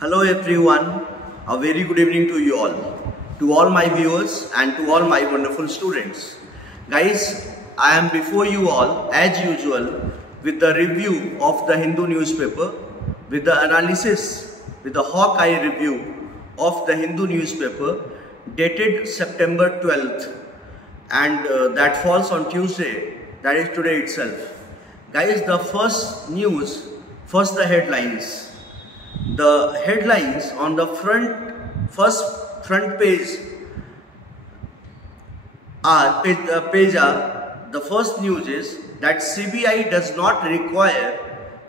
Hello everyone, a very good evening to you all, to all my viewers and to all my wonderful students. Guys, I am before you all as usual with the review of the Hindu newspaper, with the analysis, with the hawk-eye review of the Hindu newspaper dated September 12th and that falls on Tuesday, that is today itself. Guys, the first news, first the headlines. The headlines on the first front page are the first news is that CBI does not require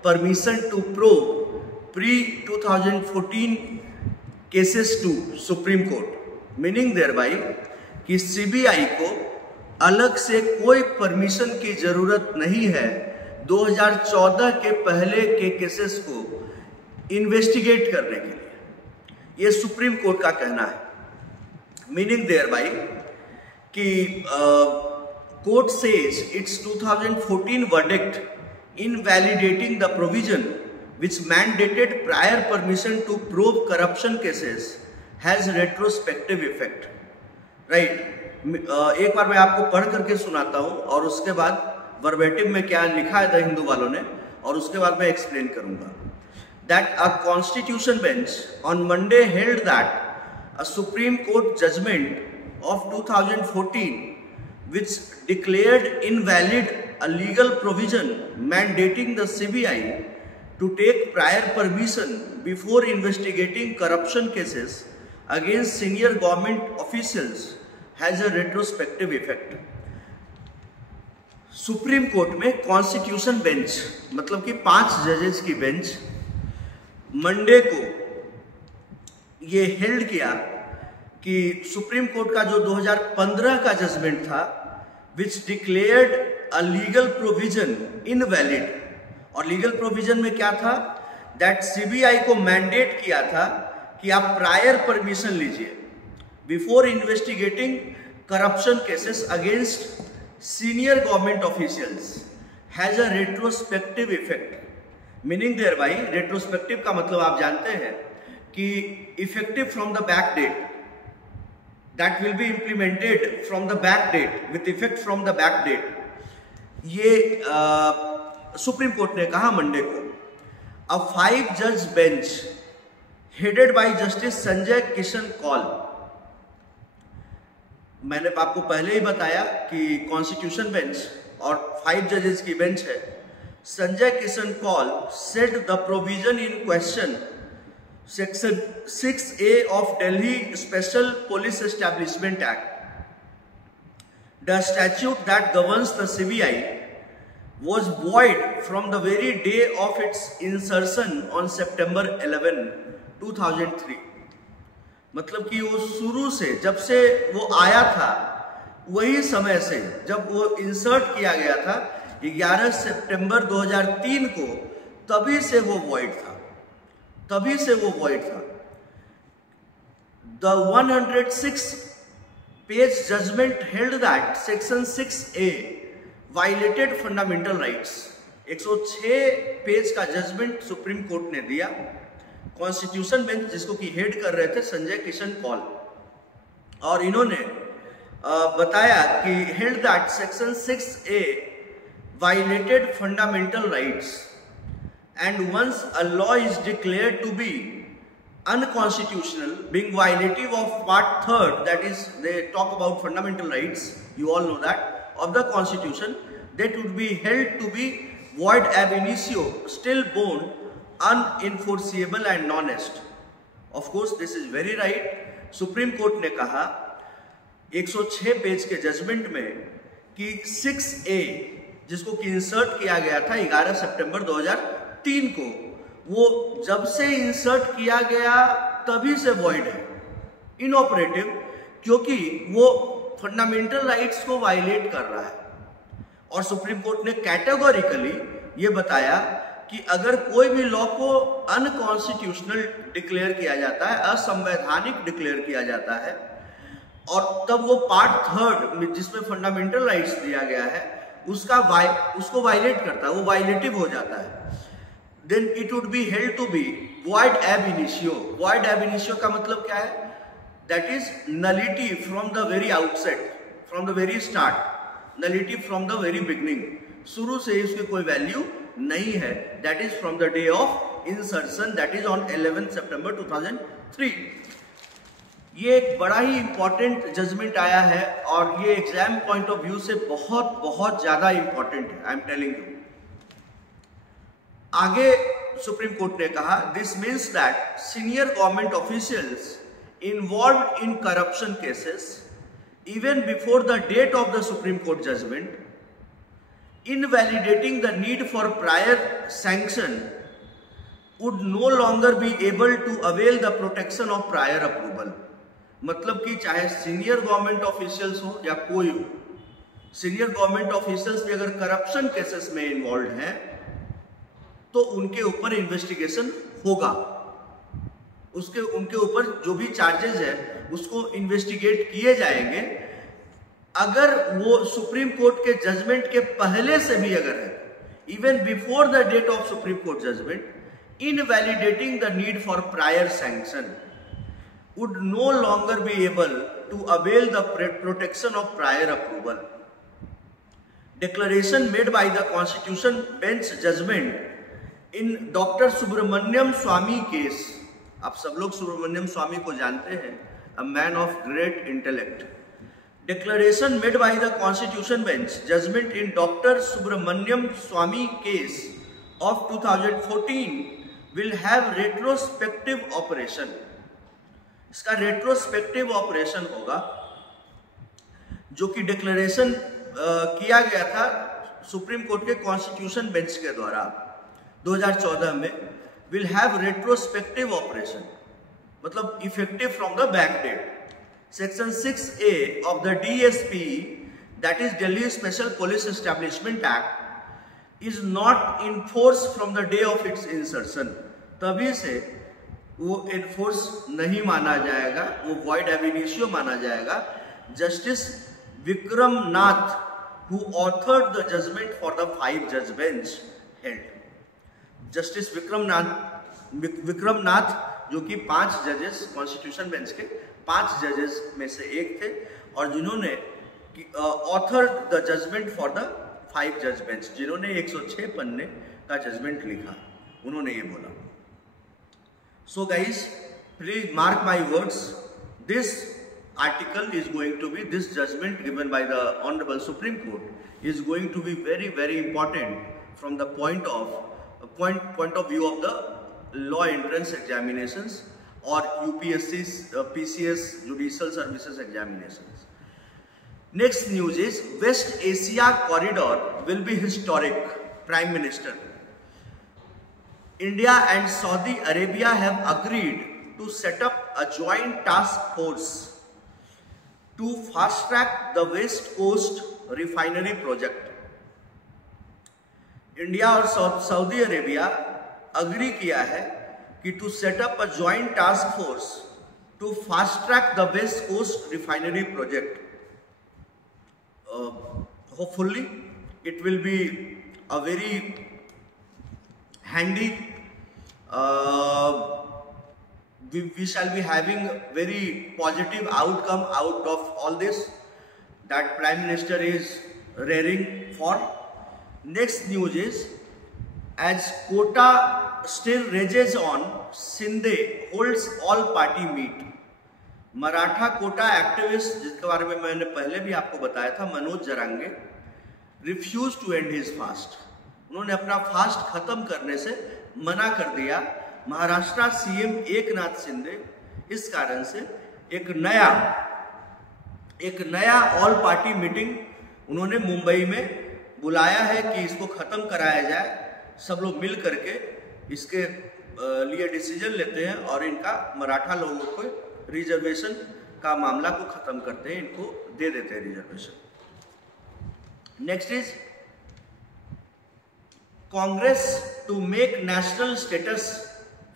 permission to probe pre-2014 cases to Supreme Court, meaning thereby कि CBI को अलग से कोई permission की जरूरत नहीं है 2014 के पहले के केसेस को इन्वेस्टिगेट करने के लिए। ये सुप्रीम कोर्ट का कहना है। मीनिंग देयर बाय कि court says it's 2014 verdict invalidating the provision which mandated prior permission to probe corruption cases has retrospective effect. Right? एक बार मैं आपको पढ़ करके सुनाता हूँ और उसके बाद वर्बेटिम में क्या लिखा है द हिंदू वालों ने और उसके बाद मैं एक्सप्लेन करूंगा। That a constitution bench on Monday held that a Supreme Court judgment of 2014 which declared invalid a legal provision mandating the CBI to take prior permission before investigating corruption cases against senior government officials has a retrospective effect. Supreme court में constitution bench मतलब कि 5 जजेस की bench Monday को ये held किया कि supreme court का जो 2015 का जजमेंट था which declared a legal provision invalid, और लीगल प्रोविजन में क्या था दैट सीबीआई को मैंडेट किया था कि आप प्रायर परमिशन लीजिए before investigating corruption cases against senior government officials has a retrospective effect. Meaning thereby retrospective का मतलब आप जानते हैं कि effective from the back date, that will be implemented from the back date with effect from the back date. ये Supreme Court ने कहा Monday को। अ 5 जज bench headed by justice Sanjay Kishan Kaul, मैंने आपको पहले ही बताया कि कॉन्स्टिट्यूशन बेंच और 5 जजेस की बेंच है। Sanjay Kishan Kaul said the provision in question, Section 6A of Delhi Special Police Establishment Act, the statute that governs the CBI, was void from the very day of its insertion on September 11, 2003. मतलब कि वो शुरू से जब से वो आया था वही समय से जब वो इंसर्ट किया गया था 11 सितंबर 2003 को, तभी से वो वॉइड था, तभी से वो वॉइड था। The 106 page judgment held that section 6A violated fundamental rights. 106 page का जजमेंट सुप्रीम कोर्ट ने दिया। कॉन्स्टिट्यूशन बेंच जिसको कि हेड कर रहे थे संजय किशन कौल, और इन्होंने बताया कि held that section 6A violated fundamental rights, and once a law is declared to be unconstitutional, being violative of part 3rd, that is they talk about fundamental rights, you all know that, of the constitution, that would be held to be void ab initio, stillborn, unenforceable and non-est. Of course this is very right. Supreme Court ने कहा 106 page के judgement में कि 6A जिसको कि insert किया गया था 11 सितंबर 2003 को, वो जब से इंसर्ट किया गया तभी से वॉइड है, इनऑपरेटिव, क्योंकि वो फंडामेंटल राइट्स को वायलेट कर रहा है। और सुप्रीम कोर्ट ने कैटेगोरिकली ये बताया कि अगर कोई भी लॉ को अनकॉन्स्टिट्यूशनल डिक्लेयर किया जाता है, असंवैधानिक डिक्लेयर किया जाता है, और तब वो पार्ट 3rd जिसमें फंडामेंटल राइट्स दिया गया है उसको वायलेट करता है, वो वायलेटिव हो जाता है। then it would be held to be void ab initio. Void ab initio का मतलब क्या है? That is nullity from the very outset, from the very start, nullity from the very beginning. शुरू से इसकी कोई वैल्यू नहीं है. That is from the day of insertion, that is on 11 September 2003. ये एक बड़ा ही इंपॉर्टेंट जजमेंट आया है और ये एग्जाम पॉइंट ऑफ व्यू से बहुत बहुत ज्यादा इंपॉर्टेंट है. I am telling you. आगे सुप्रीम कोर्ट ने कहा, this means that senior government officials involved in corruption cases even before the date of the Supreme Court judgment, invalidating the need for prior sanction, would no longer be able to avail the protection of prior approval. मतलब कि चाहे senior government officials हो या कोई हो, senior government officials भी अगर corruption cases में इन्वॉल्व हैं तो उनके ऊपर इन्वेस्टिगेशन होगा. उनके ऊपर जो भी चार्जेस है उसको इन्वेस्टिगेट किए जाएंगे. अगर वो सुप्रीम कोर्ट के जजमेंट के पहले से भी अगर है, even before the date of Supreme Court judgment, invalidating the need for prior sanction would no longer be able to avail the protection of prior approval. Declaration made by the Constitution Bench judgment in Dr. Subramaniam Swamy case. आप सब लोग सुब्रमण्यम स्वामी को जानते हैं, a man of great intellect. Declaration made by the Constitution Bench judgment in Dr. Subramaniam Swamy case of 2014 will have retrospective operation. इसका retrospective operation होगा. जो कि डिक्लेरेशन किया गया था सुप्रीम कोर्ट के कॉन्स्टिट्यूशन बेंच के द्वारा 2014 में, विल हैव रेट्रोस्पेक्टिव ऑपरेशन, मतलब effective from the back date. Section 6A of the DSP, that is Delhi special police establishment act, is not in force from the day of its insertion. तभी से वो enforce नहीं माना जाएगा, वो void एब initio माना जाएगा. Justice Vikram Nath, who authored the judgment for the 5 जज bench held. Justice Vikram Nath जो कि 5 जजेस, कॉन्स्टिट्यूशन बेंच के 5 जजेस में से एक थे और जिन्होंने authored the judgment for the 5 जज बेंच, जिन्होंने 106 पन्ने का जजमेंट लिखा, उन्होंने ये बोला. So guys, please mark my words. This article is going to be, this judgment given by the Honorable Supreme Court is going to be very, very important from the point of view of the law entrance examinations or UPSC's PCS Judicial Services examinations. Next news is West Asia corridor will be historic. Prime Minister. India and Saudi Arabia have agreed to set up a joint task force to fast track the West Coast refinery project. India और Saudi Arabia agree किया है कि to set up a joint task force to fast track the West Coast refinery project. Hopefully it will be a very handy, we shall be having very positive outcome out of all this that Prime Minister is raring for. Next news is, as quota still rages on, Shinde holds all party meet. Maratha quota activist, जिसके बारे में मैंने पहले भी आपको बताया था, Manoj Jarange, refuse to end his fast. उन्होंने अपना फास्ट खत्म करने से मना कर दिया. महाराष्ट्र सीएम एकनाथ शिंदे इस कारण से एक नया ऑल पार्टी मीटिंग उन्होंने मुंबई में बुलाया है कि इसको खत्म कराया जाए. सब लोग मिल करके इसके लिए डिसीजन लेते हैं और इनका मराठा लोगों को रिजर्वेशन का मामला को खत्म करते हैं, इनको दे देते हैं reservation. Next is Congress to make national status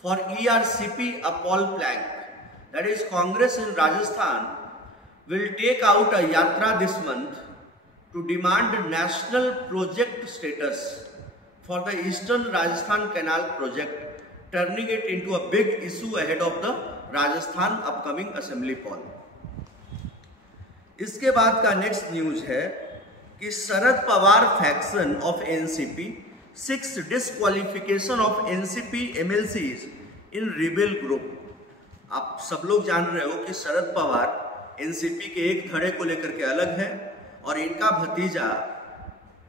for ERCP a poll plank. That is, Congress in Rajasthan will take out a yatra this month to demand national project status for the Eastern Rajasthan Canal project, turning it into a big issue ahead of the Rajasthan upcoming assembly poll. इसके बाद का next news है कि Sharad Pawar faction of NCP seeks disqualification of NCP MLCs in rebel group. आप सब लोग जान रहे हो कि शरद पवार एनसीपी के एक धड़े को लेकर के अलग है और इनका भतीजा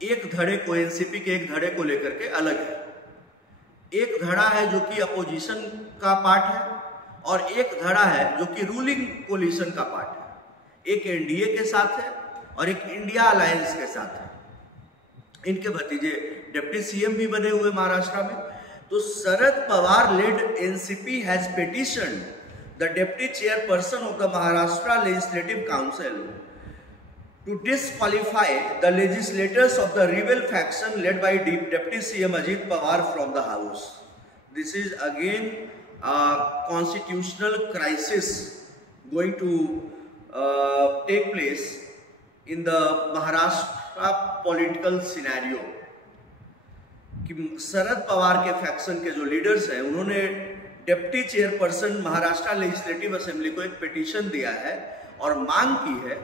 एक धड़े को, एनसीपी के एक धड़े को लेकर के अलग है। एक धड़ा है जो कि अपोजिशन का पार्ट है और एक धड़ा है जो कि रूलिंग कोलिशन का पार्ट है। एक एनडीए के साथ है और एक इंडिया अलायंस के साथ है। इनके भतीजे डिप्टी सीएम भी बने हुए महाराष्ट्र में। तो Sharad Pawar led NCP has petitioned the deputy chairperson of the Maharashtra legislative council to disqualify the legislators of the rebel faction led by Deputy CM Ajit Pawar from the house. This is again a constitutional crisis going to take place in the Maharashtra political scenario. कि शरद पवार के faction के जो leaders हैं उन्होंने deputy chairperson Maharashtra legislative assembly को एक petition दिया है और मांग की है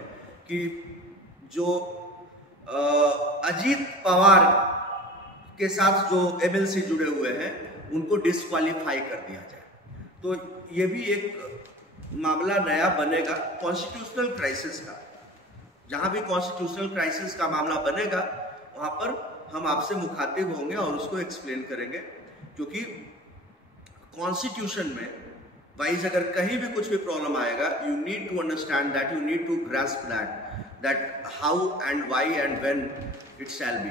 कि जो अजीत पवार के साथ जो एमएलसी जुड़े हुए हैं उनको डिस्क्वालीफाई कर दिया जाए। तो ये भी एक मामला नया बनेगा कॉन्स्टिट्यूशनल क्राइसिस का। जहां भी कॉन्स्टिट्यूशनल क्राइसिस का मामला बनेगा वहां पर हम आपसे मुखातिब होंगे और उसको एक्सप्लेन करेंगे, क्योंकि कॉन्स्टिट्यूशन में वाइज अगर कहीं भी कुछ भी प्रॉब्लम आएगा, you need to understand that, you need to grasp that how and why and when it shall be.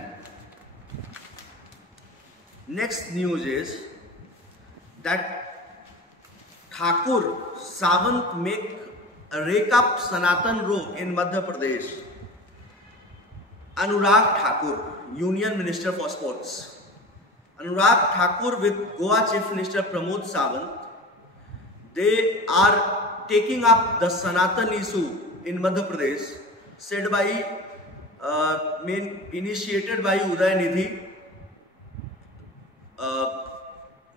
Next news is that Thakur Sawant make a rake up Sanatan row in Madhya Pradesh. Anurag Thakur, Union Minister for Sports. Anurag Thakur with Goa Chief Minister Pramod Sawant, they are taking up the Sanatan issue in Madhya Pradesh, said by initiated by Uday Nidhi,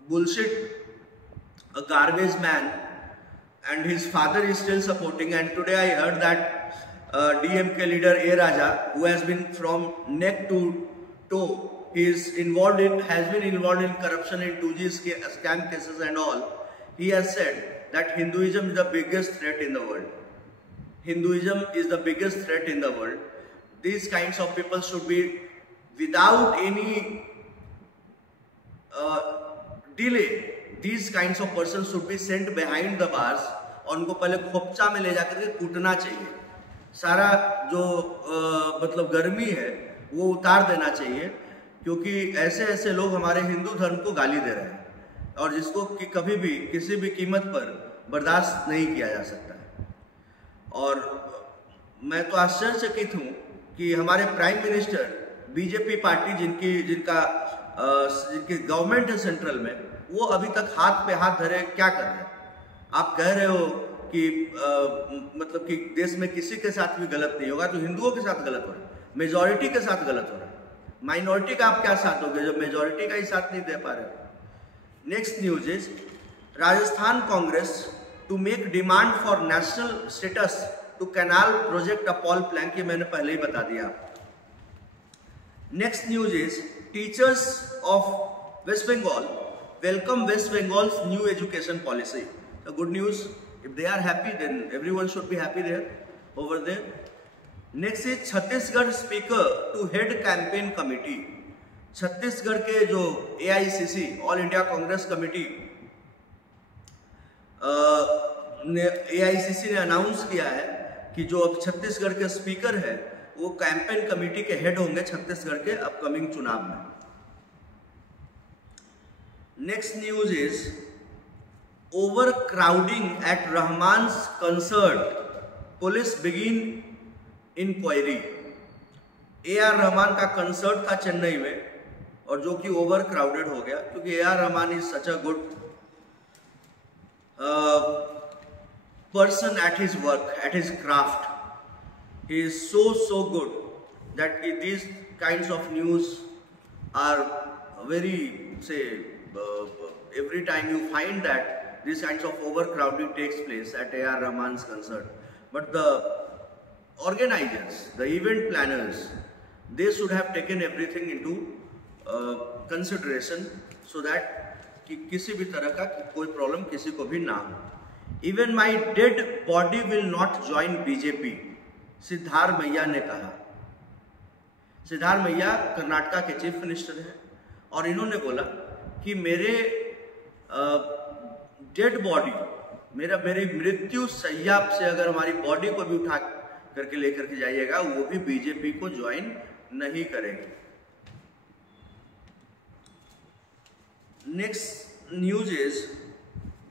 bullshit, a garbage man, and his father is still supporting. And today I heard that DMK leader A Raja, who has been from neck to toe, he is has been involved in corruption in 2G scam cases and all. He has said that Hinduism is the biggest threat in the world. Hinduism is the biggest threat in the world. These kinds of people should be, without any delay, these kinds of persons should be sent behind the bars और उनको पहले खोपचा में ले जाकर के कूटना चाहिए। सारा जो मतलब गर्मी है वो उतार देना चाहिए, क्योंकि ऐसे ऐसे लोग हमारे हिंदू धर्म को गाली दे रहे हैं और जिसको कि कभी भी किसी भी कीमत पर बर्दाश्त नहीं किया जा सकता। और मैं तो आश्चर्यचकित हूँ कि हमारे प्राइम मिनिस्टर बीजेपी पार्टी जिनकी गवर्नमेंट है सेंट्रल में, वो अभी तक हाथ पे हाथ धरे क्या कर रहे हैं। आप कह रहे हो कि मतलब कि देश में किसी के साथ भी गलत नहीं होगा, तो हिंदुओं के साथ गलत हो रहा है, मेजॉरिटी के साथ गलत हो रहा है। माइनॉरिटी का आप क्या साथ दोगे जब मेजॉरिटी का ही साथ नहीं दे पा रहे। Next news is Rajasthan Congress to make demand for national status to canal project a Paul Plank, ये मैंने पहले ही बता दिया। Next news is teachers of West Bengal welcome West Bengal's new education policy. The good news, if they are happy then everyone should be happy there over there. Next is Chhattisgarh speaker to head campaign committee. Chhattisgarh के जो AICC all India Congress committee AICC ने announce किया है कि जो अब छत्तीसगढ़ के speaker है वो कैंपेन कमेटी के हेड होंगे छत्तीसगढ़ के अपकमिंग चुनाव में। Next news is over crowding at Rahman's concert, police begin inquiry. AR Rahman का कंसर्ट था चेन्नई में और जो कि ओवर क्राउडेड हो गया, क्योंकि AR Rahman is such a good person at his work, at his craft. He is so good that these kinds of news are very, say, every time you find that these kinds of overcrowding takes place at A.R. Rahman's concert. But the organizers, the event planners, they should have taken everything into consideration so that कि किसी भी तरह का कोई problem किसी को भी ना हो. Even my dead body will not join BJP, Siddharth मैया ने कहा. सिद्धार्थ मैया कर्नाटका के चीफ मिनिस्टर हैं और इन्होंने बोला कि मेरे डेड बॉडी, मेरी मृत्यु शैया से अगर हमारी बॉडी को भी उठा करके लेकर के जाइएगा, वो भी बीजेपी को ज्वाइन नहीं करेंगे. Next news is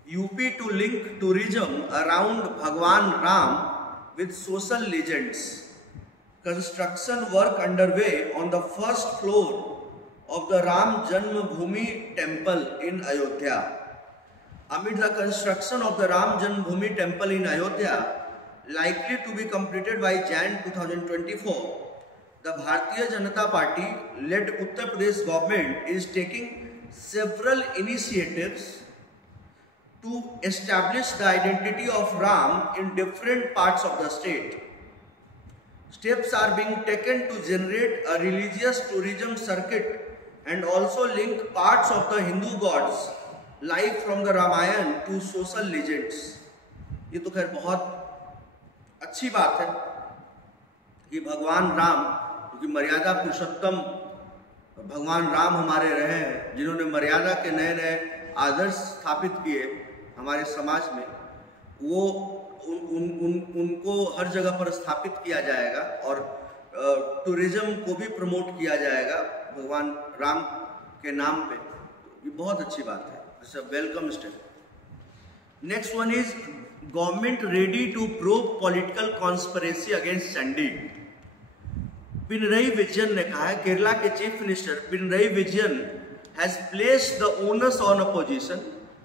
UP to link tourism around Bhagwan Ram with social legends. Construction work underway on the first floor of the Ram Janmabhoomi temple in Ayodhya. Amid the construction of the Ram Janmabhoomi temple in Ayodhya, likely to be completed by Jan 2024, the Bharatiya Janata Party led Uttar Pradesh government is taking several initiatives to establish the identity of Ram in different parts of the state. Steps are being taken to generate a religious tourism circuit and also link parts of the Hindu gods life from the Ramayana to social legends. ये तो खैर बहुत अच्छी बात है कि भगवान राम, क्योंकि मर्यादा पुरुषोत्तम भगवान राम हमारे रहे हैं, जिन्होंने मर्यादा के नए नए आदर्श स्थापित किए हमारे समाज में, वो उनको हर जगह पर स्थापित किया जाएगा और टूरिज्म को भी प्रमोट किया जाएगा भगवान राम के नाम पे. ये बहुत अच्छी बात है. It's a welcome step. Next one is government ready to probe political conspiracy against Chandy. Pinarayi Vijayan ने कहा है, केरला के chief minister Pinarayi Vijayan has placed the onus on opposition,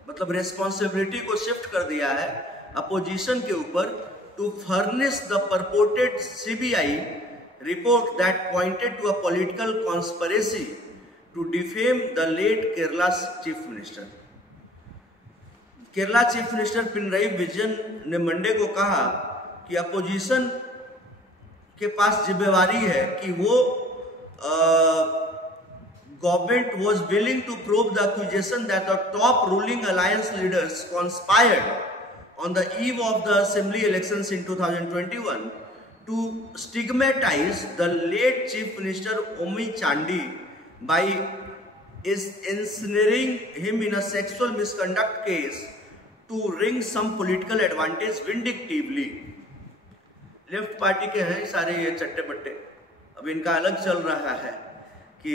मतलब रिस्पॉन्सिबिलिटी को शिफ्ट कर दिया है अपोजिशन के ऊपर, to furnish the purported CBI report that pointed to a political conspiracy to defame the late Kerala chief minister. Kerala chief minister Pinarayi Vijayan ने Monday को कहा कि अपोजिशन के पास जिम्मेवारी है कि वो government was willing to probe the accusation that the top ruling alliance leaders conspired on the eve of the assembly elections in 2021 to stigmatize the late chief minister Omi Chandi by ensnaring him in a sexual misconduct case to wring some political advantage vindictively. Left party के हैं सारे ये चट्टे बट्टे. अब इनका अलग चल रहा है कि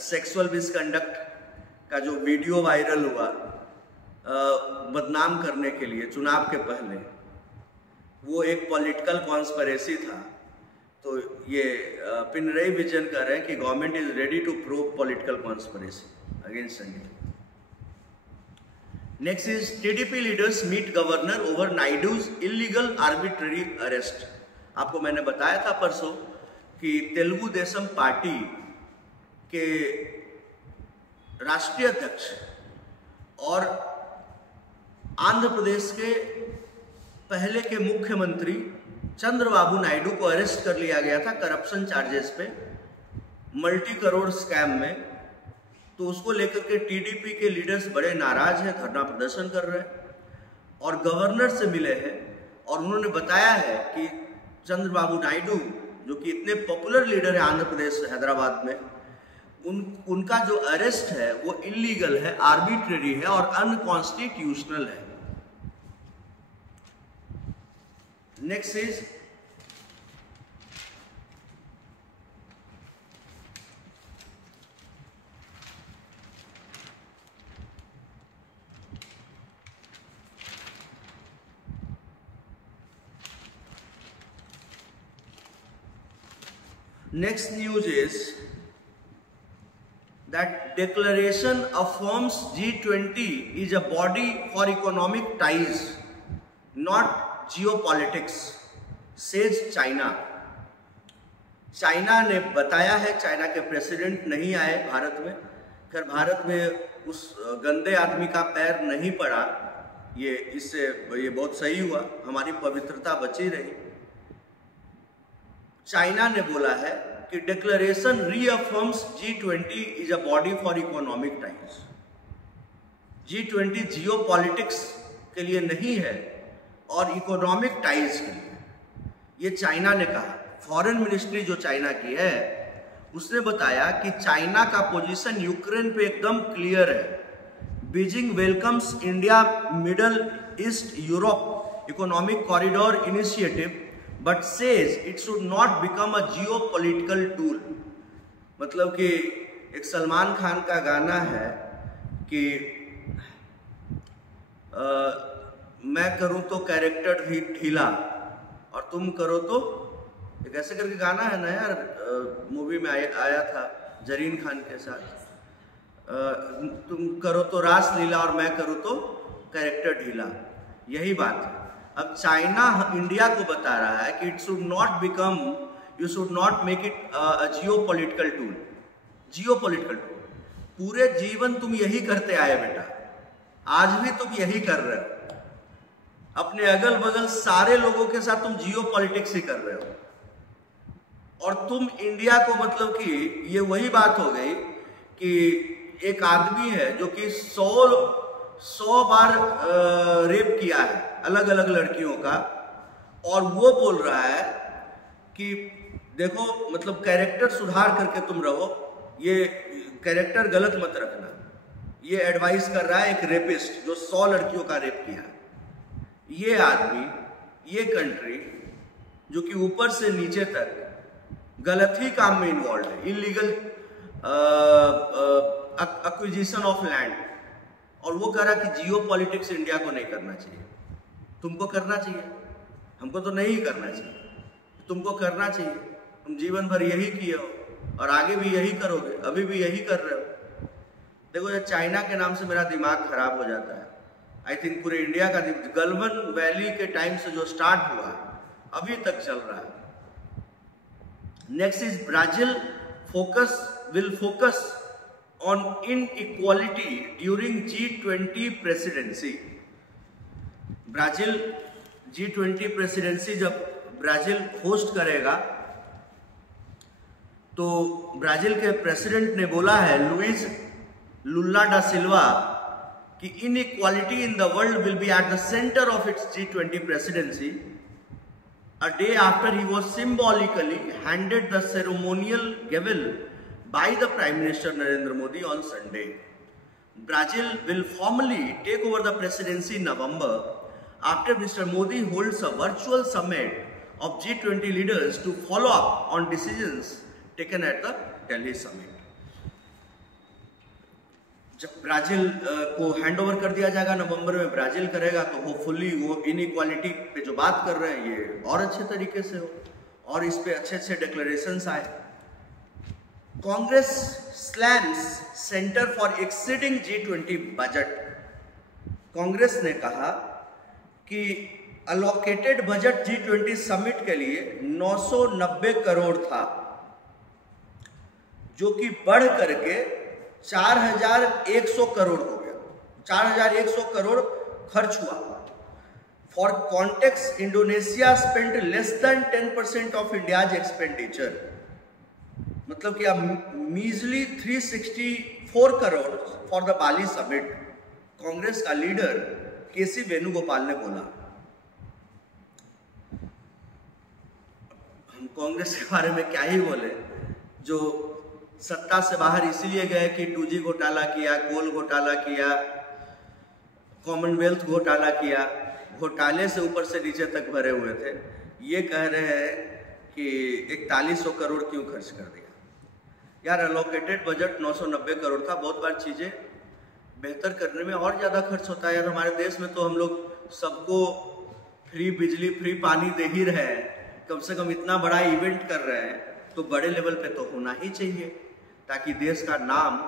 सेक्सुअल मिसकंडक्ट का जो वीडियो वायरल हुआ बदनाम करने के लिए चुनाव के पहले, वो एक पॉलिटिकल कॉन्स्पिरेसी था. तो ये पिनरई विजयन कह रहे हैं कि government is ready to prove political conspiracy against Chandy. Next is TDP leaders meet governor over Naidu's illegal arbitrary arrest. आपको मैंने बताया था परसों कि तेलुगु देशम पार्टी के राष्ट्रीय अध्यक्ष और आंध्र प्रदेश के पहले के मुख्यमंत्री चंद्रबाबू नायडू को अरेस्ट कर लिया गया था करप्शन चार्जेस पे, मल्टी करोड़ स्कैम में. तो उसको लेकर के टीडीपी के लीडर्स बड़े नाराज हैं, धरना प्रदर्शन कर रहे हैं और गवर्नर से मिले हैं और उन्होंने बताया है कि चंद्रबाबू नायडू जो कि इतने पॉपुलर लीडर है आंध्र प्रदेश हैदराबाद में, उनका जो अरेस्ट है वो इलीगल है, आर्बिट्रेरी है और अनकॉन्स्टिट्यूशनल है. Next is next news is that declaration affirms G20 is a body for economic ties, not geopolitics, says China. China ने बताया है, चाइना के प्रेसिडेंट नहीं आए भारत में, खैर भारत में उस गंदे आदमी का पैर नहीं पड़ा, ये बहुत सही हुआ, हमारी पवित्रता बची रही। चाइना ने बोला है कि declaration रीअफर्म्स G20 is a body for economic times. G20 geopolitics के लिए नहीं है और इकोनॉमिक टाइज के लिए, ये चाइना ने कहा। फॉरेन मिनिस्ट्री जो चाइना की है उसने बताया कि चाइना का पोजीशन यूक्रेन पे एकदम क्लियर है। Beijing welcomes India middle east Europe economic corridor initiative but says it should not become a geopolitical tool. मतलब कि एक सलमान खान का गाना है कि मैं करूं तो कैरेक्टर भी ढीला और तुम करो तो, एक ऐसे करके गाना है ना यार, मूवी में आया था जरीन खान के साथ। तुम करो तो रास लीला और मैं करूं तो कैरेक्टर ढीला, यही बात है। अब चाइना इंडिया को बता रहा है कि it should not become, you should not make it a geopolitical tool. Geopolitical tool पूरे जीवन तुम यही करते आए बेटा, आज भी तुम यही कर रहे हो। अपने अगल बगल सारे लोगों के साथ तुम जियोपॉलिटिक्स ही कर रहे हो। और तुम इंडिया को, मतलब कि ये वही बात हो गई कि एक आदमी है जो कि 100 बार रेप किया है अलग अलग लड़कियों का, और वो बोल रहा है कि देखो मतलब कैरेक्टर सुधार करके तुम रहो, ये कैरेक्टर गलत मत रखना। ये एडवाइस कर रहा है एक रेपिस्ट जो 100 लड़कियों का रेप किया। ये आदमी, ये कंट्री जो कि ऊपर से नीचे तक गलत ही काम में इन्वॉल्व है, इलीगल एक्विजिशन ऑफ लैंड, और वो कह रहा कि जियो पॉलिटिक्स इंडिया को नहीं करना चाहिए। तुमको करना चाहिए, हमको तो नहीं करना चाहिए, तुमको करना चाहिए। तुम जीवन भर यही किए हो और आगे भी यही करोगे, अभी भी यही कर रहे हो। देखो ये चाइना के नाम से मेरा दिमाग खराब हो जाता है। आई थिंक पूरे इंडिया का गलवान वैली के टाइम से जो स्टार्ट हुआ अभी तक चल रहा है। Next is Brazil will focus on inequality during G20 presidency। Brazil G20 presidency जब ब्राजील होस्ट करेगा तो ब्राजील के प्रेसिडेंट ने बोला है लुइस लुला डा सिल्वा कि inequality in the world will be at the center of its G20 presidency, a day after he was symbolically handed the ceremonial gavel by the Prime Minister Narendra Modi on Sunday. Brazil will formally take over the presidency in November after Mr. Modi holds a virtual summit of G20 leaders to follow up on decisions taken at the Delhi summit. जब Brazil को handover कर दिया जाएगा नवंबर में, Brazil करेगा, तो hopefully वो inequality पे जो बात कर रहे हैं ये और अच्छे तरीके से हो और इस पे अच्छे अच्छे डिक्लेरेशंस आए। Congress slams centre for exceeding G20 budget. Congress ने कहा कि अलोकेटेड बजट G20 समिट के लिए 990 करोड़ था, जो कि बढ़ करके 4100 करोड़ हो गया। 4100 करोड़ खर्च हुआ। For context, Indonesia spent less than 10% of India's expenditure. मतलब कि अब मीजली 364 crore for the Bali summit. Congress का लीडर केसी वेणुगोपाल ने बोला। हम कांग्रेस के बारे में क्या ही बोले, जो सत्ता से बाहर इसीलिए गए कि 2G घोटाला किया, कोल घोटाला किया, कॉमनवेल्थ घोटाला किया, घोटाले से ऊपर से नीचे तक भरे हुए थे। ये कह रहे हैं कि 4100 करोड़ क्यों खर्च कर दिया। यार अलोकेटेड बजट 990 करोड़ था। बहुत बार चीज़ें बेहतर करने में और ज़्यादा खर्च होता है। यार हमारे देश में तो हम लोग सबको फ्री बिजली, फ्री पानी दे ही रहे हैं। कम से कम इतना बड़ा इवेंट कर रहे हैं तो बड़े लेवल पे तो होना ही चाहिए, ताकि देश का नाम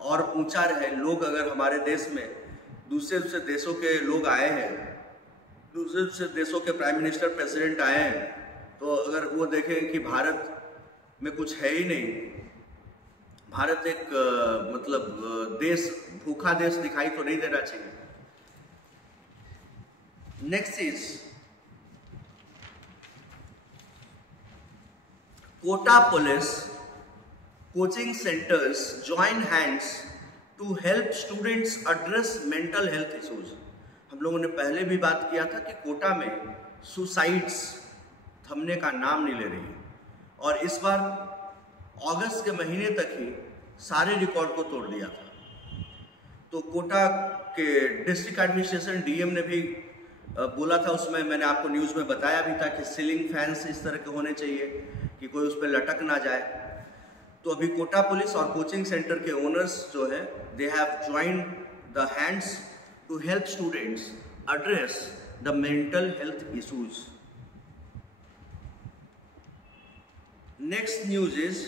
और ऊंचा रहे। लोग अगर हमारे देश में दूसरे दूसरे देशों के लोग आए हैं, दूसरे दूसरे देशों के प्राइम मिनिस्टर, प्रेसिडेंट आए हैं, तो अगर वो देखें कि भारत में कुछ है ही नहीं, भारत एक देश, भूखा देश दिखाई तो नहीं देना चाहिए। Next is Kota police coaching centres join hands to help students address mental health issues. हम लोगों ने पहले भी बात किया था कि कोटा में सुसाइड्स थमने का नाम नहीं ले रही, और इस बार अगस्त के महीने तक ही सारे रिकॉर्ड को तोड़ दिया था। तो कोटा के डिस्ट्रिक्ट एडमिनिस्ट्रेशन डीएम ने भी बोला था, उसमें मैंने आपको न्यूज़ में बताया भी था कि सीलिंग फैंस इस तरह के होने चाहिए कि कोई उस पर लटक ना जाए। तो अभी कोटा पुलिस और कोचिंग सेंटर के ओनर्स जो है, they have joined the hands to help students address the mental health issues. Next news is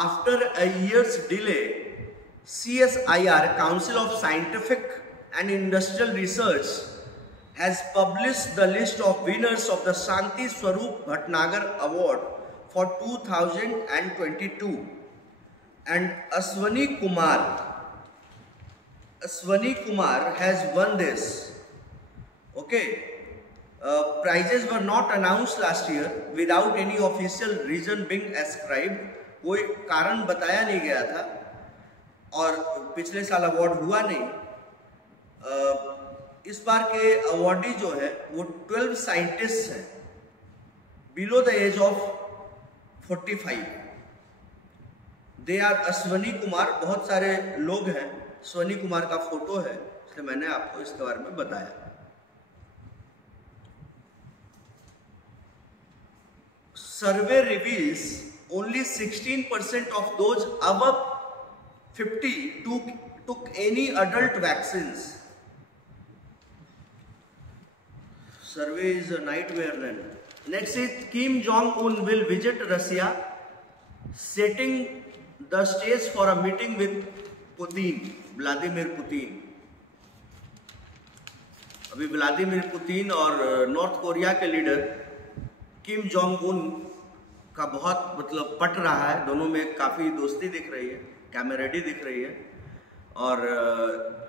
after a year's delay, CSIR, Council of Scientific and Industrial Research, has published the list of winners of the Shanti Swarup Bhatnagar Award for 2022, and Aswani Kumar has won this. Okay, prizes were not announced last year without any official reason being ascribed. कोई कारण बताया नहीं गया था और पिछले साल award हुआ नहीं। इस बार के अवार्डी जो है वो 12 साइंटिस्ट हैं below the age of 45। They are Ashwani Kumar, बहुत सारे लोग हैं, अश्वनी कुमार का फोटो है, इसलिए मैंने आपको इसके बारे में बताया। सर्वे reveals only 16% of those above 50 took any adult vaccines. Survey is a nightmare then. Next is Kim Jong-un will visit Russia, setting the stage for a meeting with Putin, Vladimir Putin. अभी Vladimir Putin और north Korea के leader Kim Jong Un का बहुत पट रहा है, दोनों में काफ़ी दोस्ती दिख रही है, कैमरेडी दिख रही है। और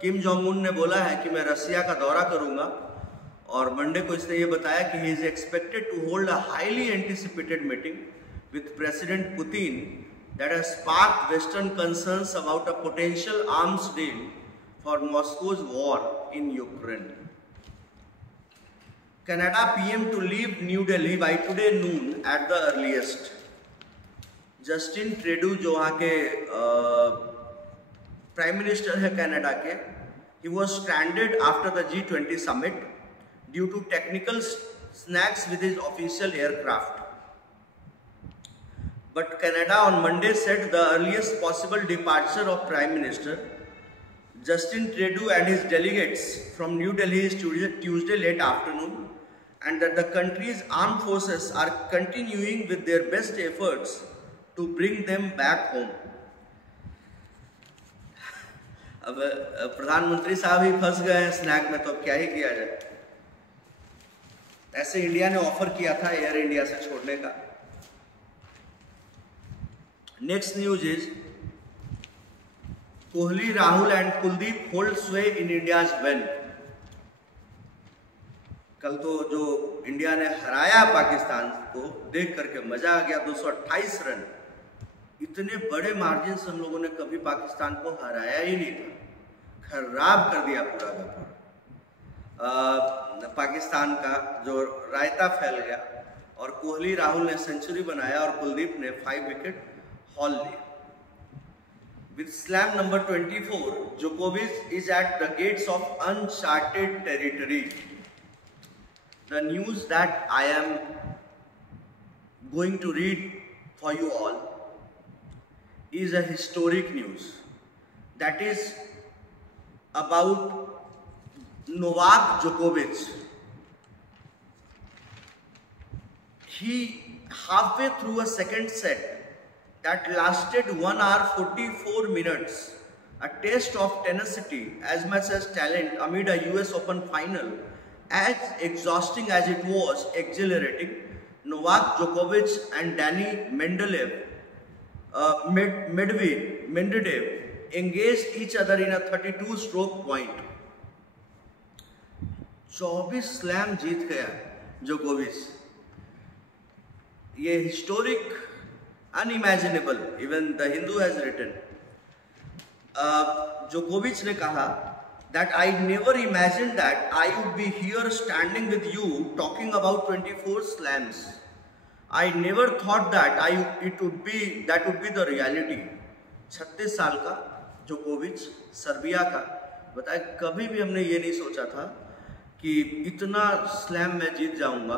किम जोंग उन ने बोला है कि मैं रसिया का दौरा करूंगा, और मंडे को इसने ये बताया कि he is expected to hold a highly anticipated meeting with president Putin that has sparked western concerns about a potential arms deal for Moscow's war in Ukraine. Canada PM to leave New Delhi by today noon at the earliest. Justin Trudeau जो वहाँ के prime minister है Canada के, he was stranded after the G20 summit due to technical snags with his official aircraft. But Canada on Monday said the earliest possible departure of Prime Minister Justin Trudeau and his delegates from New Delhi is Tuesday late afternoon, and that the country's armed forces are continuing with their best efforts to bring them back home. अब प्रधानमंत्री साहब ही फंस गए हैं snack में, तो अब क्या ही किया जाए। ऐसे इंडिया ने ऑफर किया था एयर इंडिया से छोड़ने का। Next news is Kohli, Rahul and Kuldeep hold स्वे इन इंडियाज वेन। कल तो जो इंडिया ने हराया पाकिस्तान को देख करके मजा आ गया, 228 रन, इतने बड़े मार्जिन से हम लोगों ने कभी पाकिस्तान को हराया ही नहीं था, खराब कर दिया पूरा का पूरा। पाकिस्तान का जो रायता फैल गया, और कोहली राहुल ने सेंचुरी बनाया और कुलदीप ने 5 विकेट हॉल लिए। With slam number 24, Djokovic is at the gates of uncharted territory. The news that I am going to read for you all is a historic news. That is about Novak Djokovic. He halfway through a second set that lasted 1 hour 44 minutes, a test of tenacity as much as talent amid a US Open final, as exhausting as it was exhilarating. Novak Djokovic and Danny Mendeleev Medvedev engaged each other in a 32 stroke point. 24 slam जीत गया जोकोविच. ये historic, unimaginable, even the Hindu has written. जोकोविच ने कहा that I never imagined that I would be here standing with you talking about 24 slams. I never thought that that would be the reality. 36 साल का जोकोविच, सर्बिया का, बताए कभी भी हमने ये नहीं सोचा था कि इतना स्लैम मैं जीत जाऊंगा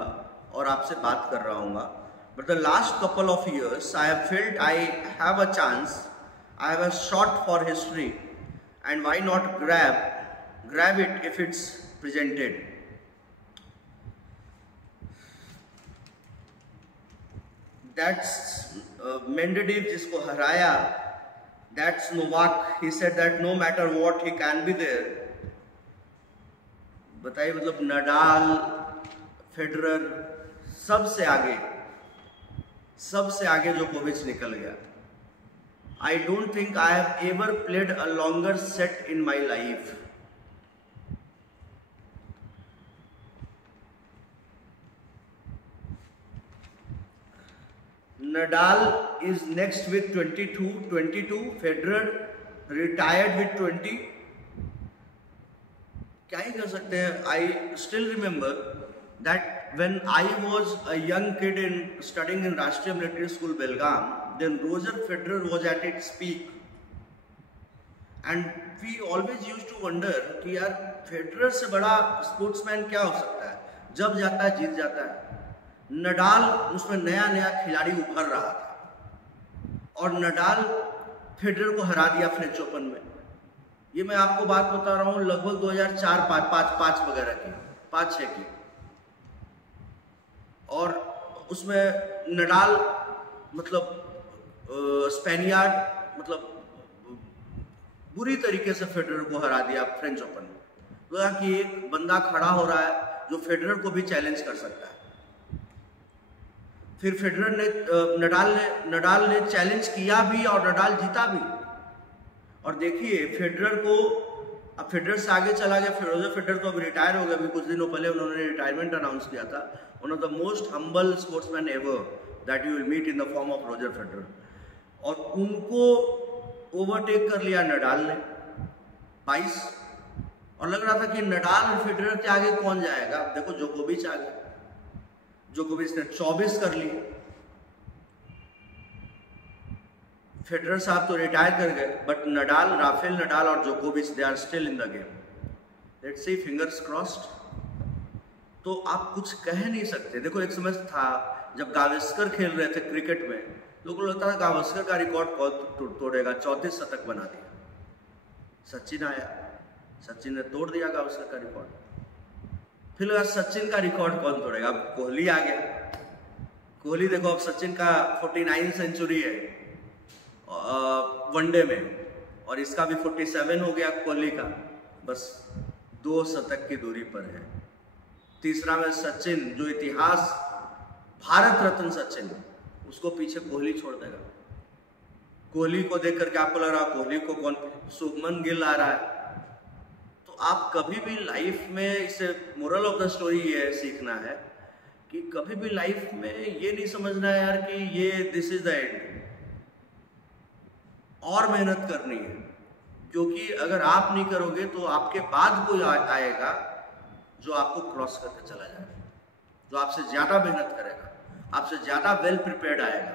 और आपसे बात कर रहा हूँगा. But the last couple of years I have felt I have a chance, I have a shot for history, and why not grab it if it's presented. That's Medvedev जिसको हराया, that's Novak. He said that no matter what he can be there. बताइए, मतलब Nadal, Federer, सबसे आगे जोकोविच निकल गया. I don't think I have ever played a longer set in my life. Nadal is next with 22. Federer retired with 20. क्या ही कर सकते हैं. I still remember that when I was a young kid studying in Rashtriya Military School, Belgaum, then Roger Federer was at its peak, and we always used to wonder कि यार Federer से बड़ा sportsman क्या हो सकता है. जब जाता है जीत जाता है. नडाल उसमें नया खिलाड़ी उभर रहा था और नडाल फेडरर को हरा दिया फ्रेंच ओपन में. ये मैं आपको बात बता रहा हूँ लगभग 2004-5 वगैरह की, 5-6 की. और उसमें नडाल मतलब स्पेनियार्ड, मतलब बुरी तरीके से फेडरर को हरा दिया फ्रेंच ओपन में. लगा कि एक बंदा खड़ा हो रहा है जो फेडरर को भी चैलेंज कर सकता है. फिर फेडरर ने नडाल ने चैलेंज किया भी और नडाल जीता भी. और देखिए फेडरर को, अब फेडरर से आगे चला गया. रोजर फेडरर तो अब रिटायर हो गया. अभी कुछ दिनों पहले उन्होंने रिटायरमेंट अनाउंस किया था. One of the most humble sportsman ever that you will meet in the form of Roger Federer. और उनको ओवरटेक कर लिया नडाल ने 22. और लग रहा था कि नडाल और फेडरर के आगे कौन जाएगा. अब देखो जोकोविच आ गया. जोकोविच ने 24 कर लिए. फेडरर साहब तो रिटायर कर गए, बट नडाल, राफेल नडाल और जोकोविच, they are still in the game. Let's see, fingers crossed. तो आप कुछ कह नहीं सकते. देखो एक समय था जब गावस्कर खेल रहे थे क्रिकेट में, लोगों को लगता था गावस्कर का रिकॉर्ड कौन तोड़ेगा. 34 शतक बना दिया. सचिन आया, सचिन ने तोड़ दिया गावस्कर का रिकॉर्ड. फिर लगा सचिन का रिकॉर्ड कौन तोड़ेगा. अब कोहली आ गया. कोहली देखो, अब सचिन का 49 सेंचुरी है वनडे में, और इसका भी 47 हो गया कोहली का. बस 2 शतक की दूरी पर है. तीसरा में सचिन, जो इतिहास, भारत रत्न सचिन, उसको पीछे कोहली छोड़ देगा. कोहली को देख करके आपको लग रहा है कोहली को कौन, शुभमन गिल आ रहा है. तो आप कभी भी लाइफ में, इसे मोरल ऑफ द स्टोरी ये सीखना है कि कभी भी लाइफ में ये नहीं समझना है यार कि ये दिस इज द एंड. और मेहनत करनी है, क्योंकि अगर आप नहीं करोगे तो आपके बाद कोई आएगा जो आपको क्रॉस करके चला जाएगा, जो आपसे ज्यादा मेहनत करेगा, आपसे ज्यादा वेल प्रिपेयर्ड आएगा,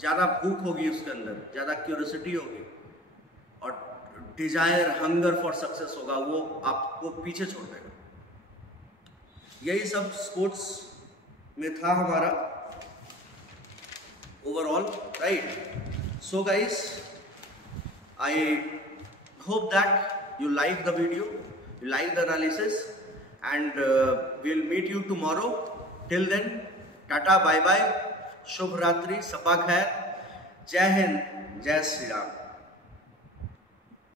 ज्यादा भूख होगी उसके अंदर, ज्यादा क्यूरियोसिटी होगी और डिजायर, हंगर फॉर सक्सेस होगा, वो आपको पीछे छोड़ देगा. यही सब स्पोर्ट्स में था हमारा overall, right. So guys, I hope that you like the video, you like the analysis, and we'll meet you tomorrow. Till then, tata, bye bye, Shubh Ratri, Sabha Khair, Jai Hind, Jai Shri Ram.